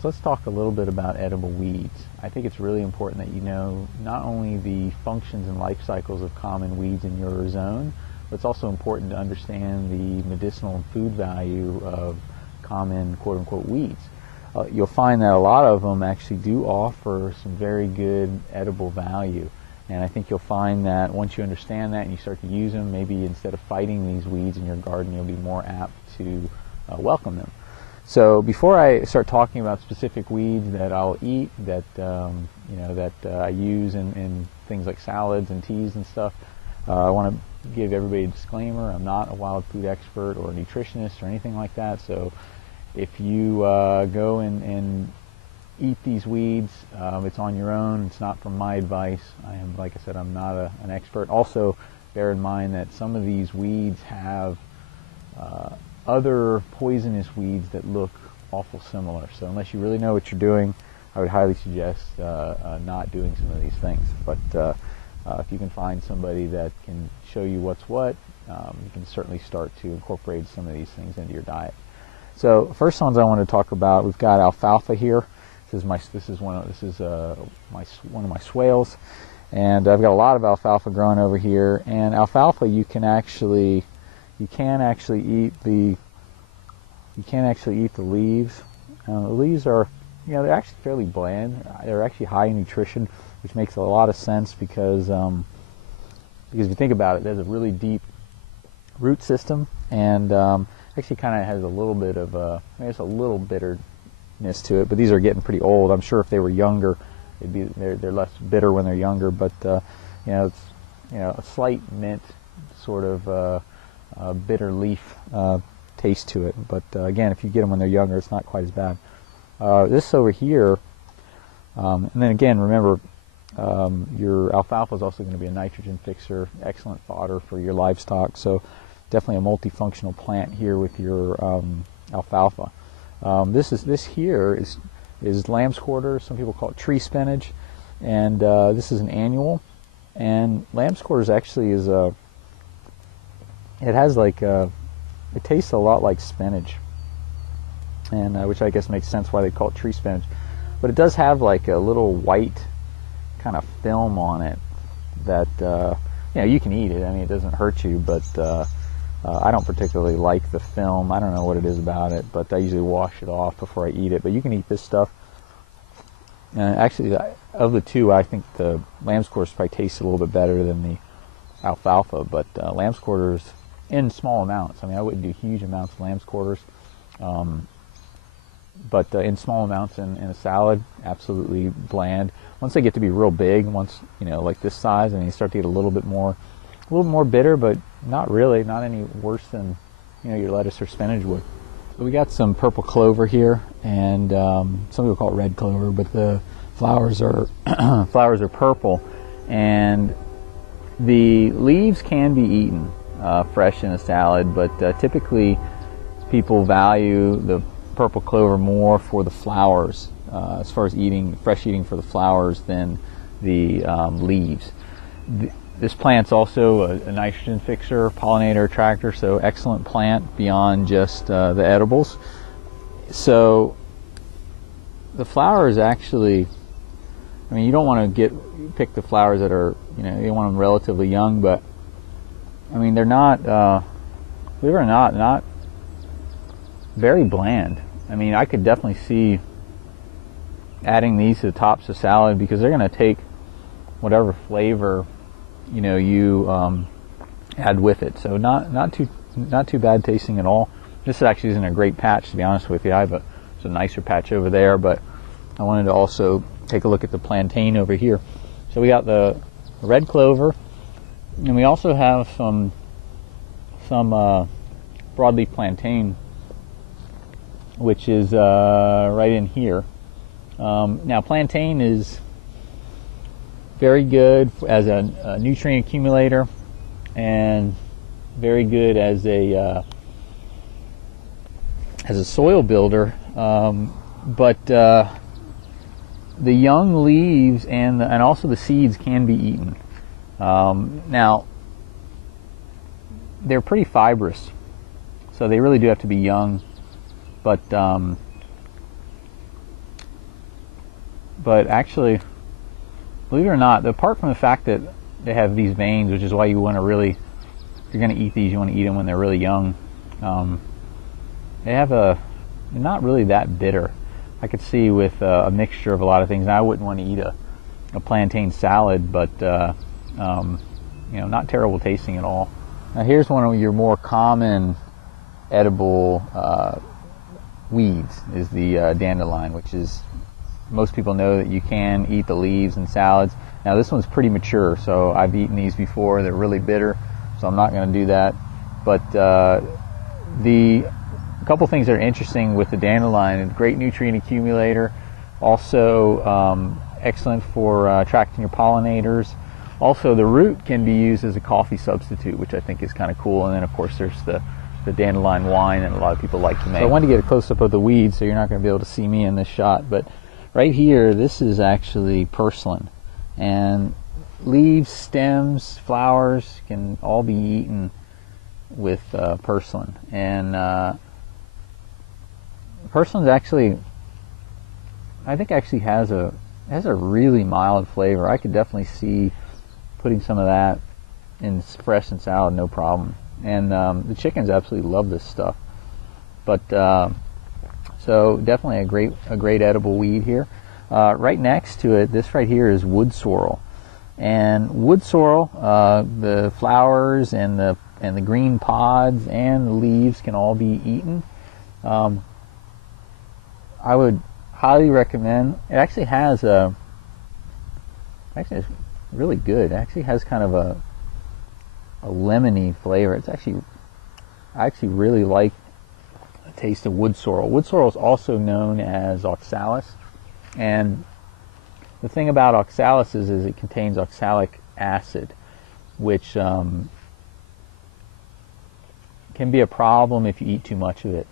So let's talk a little bit about edible weeds. I think it's really important that you know not only the functions and life cycles of common weeds in your zone, but it's also important to understand the medicinal and food value of common quote-unquote weeds. You'll find that a lot of them actually do offer some very good edible value. And I think you'll find that once you understand that and you start to use them, maybe instead of fighting these weeds in your garden, you'll be more apt to welcome them. So before I start talking about specific weeds that I'll eat, that I use in things like salads and teas and stuff, I want to give everybody a disclaimer. I'm not a wild food expert or a nutritionist or anything like that. So if you go and eat these weeds, it's on your own. It's not from my advice. Like I said, I'm not an expert. Also, bear in mind that some of these weeds have other poisonous weeds that look awful similar. So unless you really know what you're doing, I would highly suggest not doing some of these things. But if you can find somebody that can show you what's what, you can certainly start to incorporate some of these things into your diet. So first ones I want to talk about, we've got alfalfa here. This is one of my swales, and I've got a lot of alfalfa growing over here. And alfalfa, you can actually eat the leaves. The leaves are, they're actually fairly bland. They're actually high in nutrition, which makes a lot of sense because if you think about it, there's a really deep root system, and actually kind of has a little bit of there's a little bitterness to it. But these are getting pretty old. I'm sure if they were younger, they're less bitter when they're younger. But it's a slight mint sort of bitter leaf taste to it. But again, if you get them when they're younger, it's not quite as bad. This over here, and then again, remember, your alfalfa is also going to be a nitrogen fixer, excellent fodder for your livestock. So definitely a multifunctional plant here with your alfalfa. This here is lamb's quarter. Some people call it tree spinach, and this is an annual. And lamb's quarters actually is it tastes a lot like spinach, and which I guess makes sense why they call it tree spinach. But it does have like a little white kind of film on it that you can eat it. I mean, it doesn't hurt you, but I don't particularly like the film. I don't know what it is about it, but I usually wash it off before I eat it. But you can eat this stuff. Actually, of the two, I think the lamb's quarters probably tastes a little bit better than the alfalfa. But lamb's quarters in small amounts. I mean, I wouldn't do huge amounts of lamb's quarters, but in small amounts in a salad, absolutely bland. Once they get to be real big, like this size, and you start to get a little bit more bitter, but not really, not any worse than your lettuce or spinach would. So we got some purple clover here, and some people call it red clover, but the flowers are purple, and the leaves can be eaten fresh in a salad, but typically people value the purple clover more for the flowers, as far as fresh eating for the flowers than the leaves. This plant's also a nitrogen fixer, pollinator attractor, so excellent plant beyond just the edibles. So the flowers actually, I mean, you don't want to pick the flowers that are, you want them relatively young, but I mean, they're not, believe it or not very bland. I mean, I could definitely see adding these to the tops of salad because they're going to take whatever flavor you add with it. So not too bad tasting at all. This actually isn't a great patch, to be honest with you. I have a nicer patch over there, but I wanted to also take a look at the plantain over here. So we got the red clover, and we also have some broadleaf plantain, which is right in here. Now plantain is very good as a nutrient accumulator and very good as a soil builder, but the young leaves and also the seeds can be eaten. Now they're pretty fibrous, so they really do have to be young, but but actually, believe it or not, apart from the fact that they have these veins, which is why you want to really, if you're going to eat these, you want to eat them when they're really young. They have they're not really that bitter. I could see with a mixture of a lot of things. Now, I wouldn't want to eat a plantain salad, but not terrible tasting at all. Now, here's one of your more common edible weeds, is the dandelion, which is, most people know that you can eat the leaves in salads. Now, this one's pretty mature, so I've eaten these before. They're really bitter, so I'm not going to do that. But a couple things that are interesting with the dandelion: great nutrient accumulator, also excellent for attracting your pollinators. Also, the root can be used as a coffee substitute, which I think is kind of cool. And then, of course, there's the dandelion wine that a lot of people like to make. So I wanted to get a close-up of the weeds, so you're not going to be able to see me in this shot. But right here, this is actually purslane. And leaves, stems, flowers can all be eaten with purslane. And purslane's actually, I think, actually has a really mild flavor. I could definitely see putting some of that in fresh in salad, no problem. And the chickens absolutely love this stuff. But so definitely a great edible weed here. Right next to it, this right here is wood sorrel. And wood sorrel, the flowers and the green pods and the leaves can all be eaten. I would highly recommend. It actually has it's really good. It actually has kind of a lemony flavor. I actually really like the taste of wood sorrel. Wood sorrel is also known as oxalis, and the thing about oxalis is it contains oxalic acid, which can be a problem if you eat too much of it.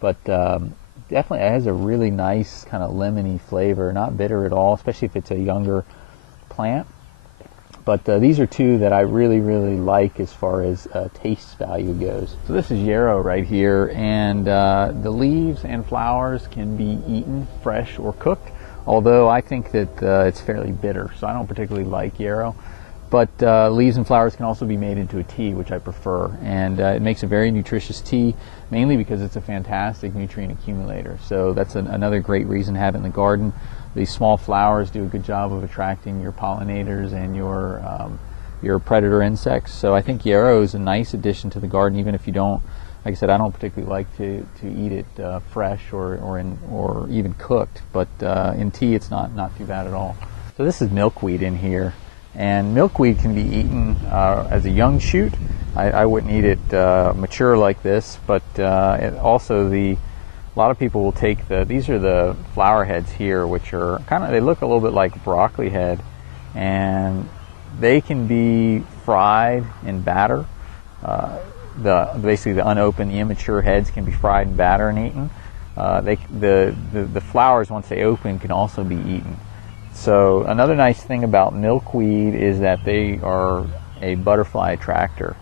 But definitely it has a really nice kind of lemony flavor, not bitter at all, especially if it's a younger plant. But these are two that I really, really like as far as taste value goes. So this is yarrow right here, and the leaves and flowers can be eaten fresh or cooked, although I think that it's fairly bitter, so I don't particularly like yarrow. But leaves and flowers can also be made into a tea, which I prefer, and it makes a very nutritious tea, mainly because it's a fantastic nutrient accumulator. So that's another great reason to have it in the garden. These small flowers do a good job of attracting your pollinators and your predator insects. So I think yarrow is a nice addition to the garden, even if you don't, like I said, I don't particularly like to eat it fresh or even cooked. But in tea, it's not too bad at all. So this is milkweed in here, and milkweed can be eaten as a young shoot. I wouldn't eat it mature like this, but it also a lot of people will take these are the flower heads here, which are they look a little bit like broccoli head, and they can be fried in batter. Basically the unopened, the immature heads can be fried in batter and eaten. The flowers, once they open, can also be eaten. So another nice thing about milkweed is that they are a butterfly attractor.